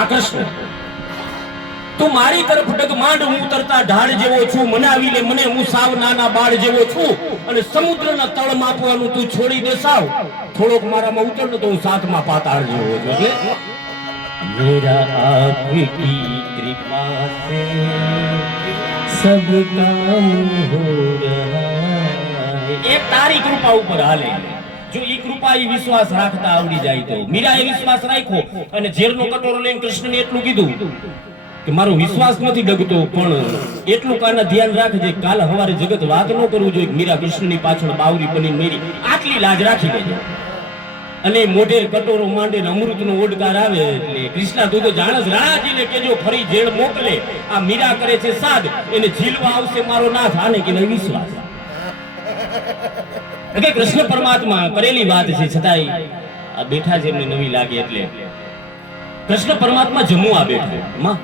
આ કૃષ્ણ તું મારી તરફ ડગમાંડ હું ઉતરતા ઢાળ જેવો છું, મનાવી લે મને હું સાવ નાના બાળ જેવો છું, અને સમુદ્રના તળ માપવાનું તું છોડી દે સાવ, થોડોક મારામાં ઉતર તો હું સાતમા પાતાળ જેવો છું. એટલે મેરા આપકી કૃપા સે સબ કામ હો રહા હૈ. એ તારી કૃપા ઉપર હાલે. જો ઈ કૃપા ઈ વિશ્વાસ રાખતા આવડી જાય તો. મીરાએ વિશ્વાસ રાખ્યો અને ઝેરનો કટોરો લઈને કૃષ્ણને એટલું કીધું કે મારો વિશ્વાસ નથી ડગતો, પણ એટલું કાના ધ્યાન રાખજે કાલ હવારે જગત વાત ન કરવું જોઈએ મીરા કૃષ્ણની પાછળ બાવરી બની મેરી, આટલી લાજ રાખી લેજે. અને મોઢે કટોરો માંડે ને અમૃતનો ઓડકાર આવે એટલે કૃષ્ણા તું તો જાણસ, રાણાજીને કેજો ફરી ઝેર મોકલે, આ મીરા કરે છે સાદ, એને ઝીલવા આવશે મારો નાથ, આને કે વિશ્વાસ. એટલે કૃષ્ણ પરમાત્મા કરેલી વાત છે છતાંય આ બેઠા છે એમને નવી લાગે. એટલે કૃષ્ણ પરમાત્મા જમવા બેઠો. માં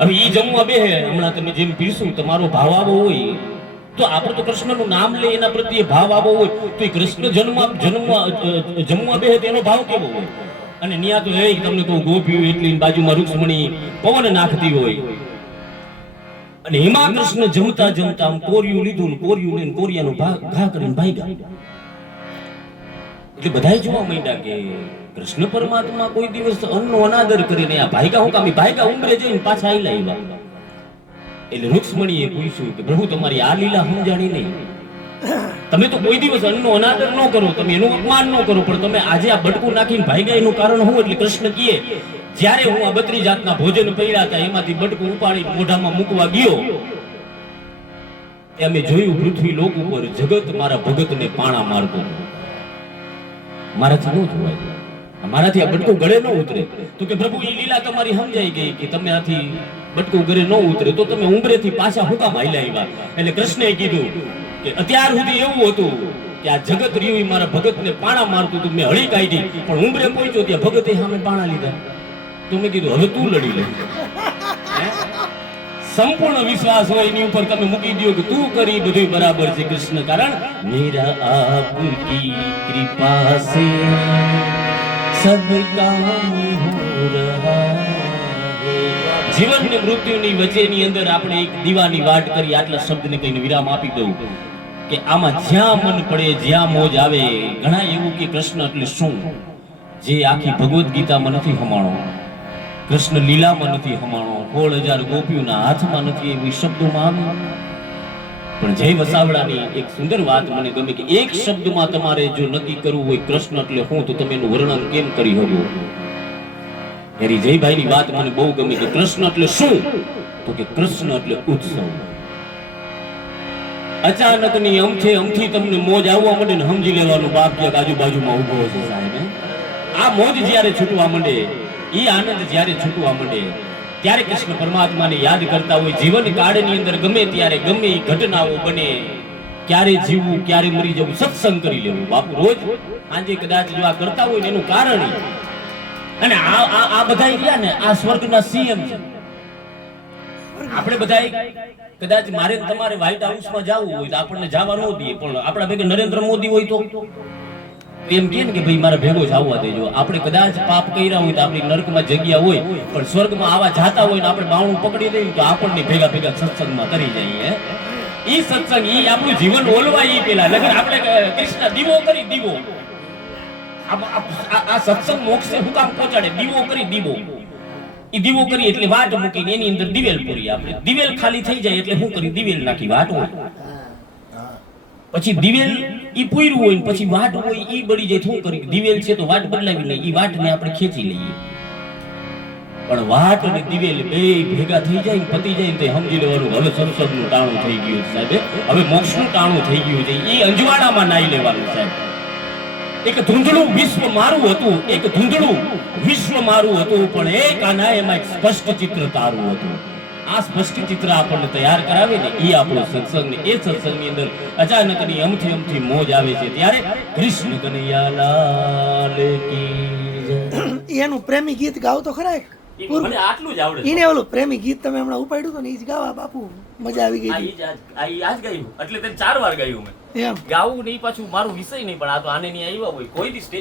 હવે ઈ જમવા બેહે, હમણાં તમે જેમ પીરશું તમારો ભાવ આવો હોય તો આપણે તો કૃષ્ણનું નામ લે એના પ્રત્યે ભાવ આવો હોય તો એ કૃષ્ણ જમવા બેહે તેનો ભાવ કેવો હોય. અને ન્યા તો એ તમને કહું ગોપીઓ એટલી બાજુમાં રૂક્ષ્મણી પવન નાખતી હોય અને હિમા કૃષ્ણ જમતા જમતા આમ કોરિયું લીધું, કોરિયું લઈને કોરિયાનો ઘા કરીને ભાગ્યા. એટલે બધાય જોવા માંડ્યા કે કૃષ્ણ પરમાત્મા કોઈ દિવસ અન્નનો અનાદર કરીને આ ભાગ્યા હું કામી ભાગ્યા ઉંમરે જઈને પાછા આઈ લાવ્યા. એટલે રૂક્ષ્મણીએ પૂછ્યું કે પ્રભુ તમારી આ લીલા સમજાણી નહીં, તમે તો કોઈ દિવસ અન્નનો અનાદર ન કરો, તમે એનું અપમાન ન કરો, પણ તમે આજે આ બટકું નાખીને ભાગ્યા એનું કારણ શું? એટલે કૃષ્ણ કહે જ્યારે હું આ 32 જાતના ભોજન પડ્યા હતા એમાંથી બટકું ઉપાડી મોઢામાં મૂકવા ગયો એ અમે જોયું પૃથ્વી લોક ઉપર જગત મારા ભગતને પાણા મારતો. મારાથી ન જોવાય, મારાથી આ બટકું ગળે ન ઉતરે. તો કે પ્રભુ એ લીલા તમારી સમજાઈ ગઈ કે તમે આથી બટકું ગળે ન ઉતરે તો તમે ઉંબરેથી પાછા હું કામ હાલ્યા આવ્યા? એટલે કૃષ્ણએ કીધું કે અત્યાર સુધી એવું હતું કે આ જગત રહ્યું મારા ભગતને પાણા મારતું હતું, મેં હળી કાઢી, પણ ઉંબરે પહોંચ્યો ત્યાં ભગતે સામે પાણા લીધા. તો મેં કીધું હવે તું લડી લે. સંપૂર્ણ વિશ્વાસ હોય એની ઉપર તમે મૂકી દો કે તું કરી બધું બરાબર છે કૃષ્ણ, કારણ મેરા આપકી કૃપા સે સબ કામ હો રહા હૈ. જીવન ને મૃત્યુની વચ્ચેની અંદર આપણે એક દીવાની વાટ કરી, આટલા શબ્દને કહીને વિરામ આપી દઉં કે આમાં જ્યાં મન પડે જ્યાં મોજ આવે. ઘણા એવું કે કૃષ્ણ એટલે શું, જે આખી ભગવદ્ ગીતામાં નથી હમાણો, કૃષ્ણ લીલામાં નથી હમાણો, 16,000 ગોપીઓના હાથમાં નથી, એવી શબ્દોમાં આવે. પણ જય વસાવડાની એક સુંદર વાત મને ગમે કે એક શબ્દમાં તમારે જો નક્કી કરવું હોય કૃષ્ણ એટલે હું, તો તમે એનું વર્ણન કેમ કરી શકો? એરી જયભાઈની વાત મને બહુ ગમી કે કૃષ્ણ એટલે શું, તો કે કૃષ્ણ એટલે ઉત્સવ. અચાનકની અમથી તમને મોજ આવવા માંડે ને સમજી લેવાનું બાપ ક્યાંક આજુબાજુમાં ઉભો છે સાહેબ. આ મોજ જ્યારે છૂટવા માંડે, ઈ આનંદ જ્યારે છૂટવા માંડે ત્યારે કૃષ્ણ પરમાત્માને યાદ કરતા હોય. જીવન કાળની અંદર ગમે ત્યારે ગમે એ ઘટનાઓ બને, ક્યારે જીવવું ક્યારે મરી જવું, સત્સંગ કરી લેવું. બાપુ રોજ આજે કદાચ જો આ કરતા હોય ને એનું કારણ અને આ બધા રહ્યા ને આ સ્વર્ગના સીએમ છે. આપણે બધા કદાચ મારે તમારે વ્હાઇટ હાઉસમાં જવું હોય તો આપણને જવા ન દઈએ, પણ આપણા ભેગા નરેન્દ્ર મોદી હોય તો એમ કે ને કે ભાઈ મારા ભેગો જ આવવા દેજો. આપણે કદાચ પાપ કર્યા હોય તો આપણી નરકમાં જગ્યા હોય, પણ સ્વર્ગમાં આવા જાતા હોય ને આપણે બાવણું પકડી દઈએ તો આપણને ભેગા ભેગા સત્સંગમાં કરી જઈએ. ઈ સત્સંગ ઈ આપણું જીવન ઓલવાય ઈ પેલા લગન આપણે કૃષ્ણ દીવો કરી દીવો. આ સત્સંગ મોક્ષે હું કામ પહોંચાડે? દીવો કરી દીવો. ઈ દીવો કરી એટલે વાટ મૂકીને એની અંદર દિવેલ પૂરી. આપણે દિવેલ ખાલી થઈ જાય એટલે શું કરી? દિવેલ નાખી વાટ હોય, પછી દિવેલ ઈ પૂર્યું હોય ને પછી વાટ હોય ઈ બળી જાય. શું કરી? દિવેલ છે તો વાટ બદલાવી લઈએ, ઈ વાટને આપણે ખેંચી લઈએ. પણ વાટ અને દિવેલ બે ભેગા થઈ જાય ને પતી જાય ને તો સમજી લેવાનું હવે સંસદનું ટાણું થઈ ગયું સાહેબ, હવે મોક્ષનું ટાણું થઈ ગયું છે. ઈ અંજવાડામાં નાઈ લેવાનું સાહેબ. એક ધૂંધળું વિશ્વ મારું હતું, એક ધૂંધળું વિશ્વ મારું હતું, પણ એક આના એમાં એક સ્પષ્ટ ચિત્ર તારું હતું. આ સ્પષ્ટ ચિત્ર આપણને તૈયાર કરાવે ને એ આપણો સત્સંગ ને એ સત્સંગની અંદર અચાનકની અમથી મોજ આવે છે ત્યારે કૃષ્ણ કનૈયાલાલ કી જય. એનું પ્રેમી ગીત ગાવ તો ખરા. મને આટલું જ આવડે. એને ઓલું પ્રેમી ગીત તમે હમણાં ઉપાડ્યું તો ને ઈ જ ગાવા બાપુ, મજા આવી ગઈ. આજ ગાયું એટલે તે 4 વાર ગાયું મેં. એમ ગાવું નહીં પાછું મારું વિષય નહીં, પણ આ તો આને નહીં આવ્યા હોય કોઈ દી સ્ટેજ